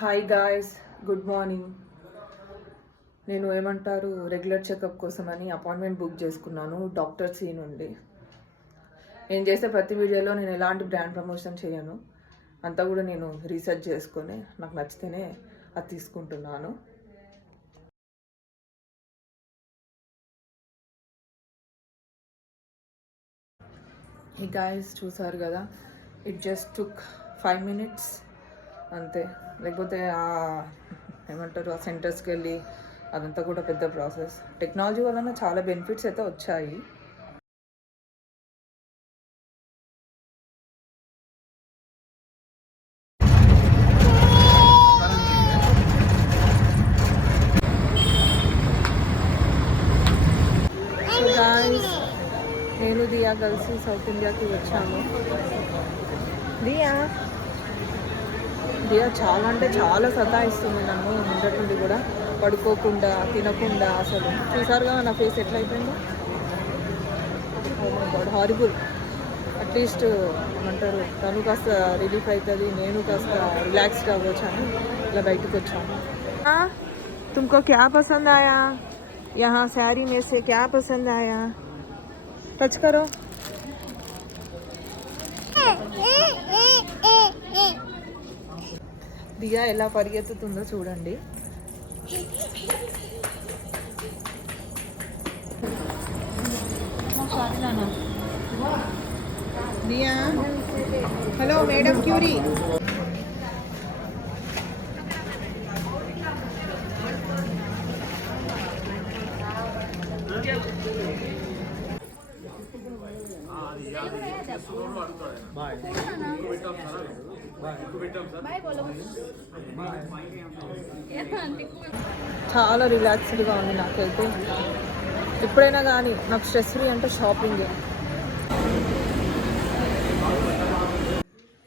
Hi guys, good morning. నేను ఏమంటారు regular checkup కోసమని అపాయింట్మెంట్ బుక్ చేసుకున్నాను డాక్టర్ సి నుండి. నేను చేసే ప్రతి వీడియోలో నేను ఎలాంటి బ్రాండ్ ప్రమోషన్ చేయను, అంతా కూడా నేను రీసెర్చ్ చేసుకొని నాకు నచ్చితేనే అది తీసుకుంటున్నాను. ఈ గాయ్స్ చూసారు కదా, ఇట్ జస్ట్ టుక్ 5 minutes అంతే. లేకపోతే ఏమంటారు ఆ సెంటర్స్కి వెళ్ళి అదంతా కూడా పెద్ద ప్రాసెస్. టెక్నాలజీ వలన చాలా బెనిఫిట్స్ అయితే వచ్చాయి. నేను దియా కలిసి సౌత్ ఇండియాకి వచ్చాము. దియా చాలా అంటే చాలా సతాయిస్తుంది నన్ను. ముందటి నుండి కూడా పడుకోకుండా తినకుండా. అసలు చూసారుగా నా ఫేస్ ఎట్లా అయిపోయిందో. Oh my god, horrible. At least ఏమంటారు తను కాస్త రిలీఫ్ అవుతుంది, నేను కాస్త రిలాక్స్డ్ అవ్వచ్చాను. ఇలా బయటకు వచ్చాను. तुमको क्या पसंद आया? यहाँ साड़ी में से क्या पसंद आया? टच करो. దియా ఎలా పరిగెత్తుతుందో చూడండి. దియా, హలో మేడం క్యూరీ. చాలా రిలాక్స్డ్గా ఉంది నాకైతే. ఎప్పుడైనా కానీ నాకు స్ట్రెస్ ఫ్రీ అంటే షాపింగ్.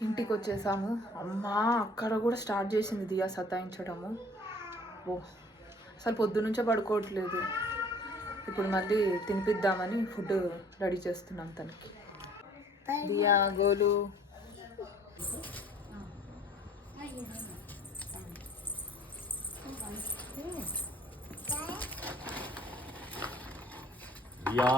ఇంటికి వచ్చేసాము. అమ్మా, అక్కడ కూడా స్టార్ట్ చేసింది దియా సతాయించడము. ఓ అసలు పొద్దునుంచే పడుకోవట్లేదు. ఇప్పుడు మళ్ళీ తినిపిద్దామని ఫుడ్ రెడీ చేస్తున్నాం తనకి. దియా గోలు. దియా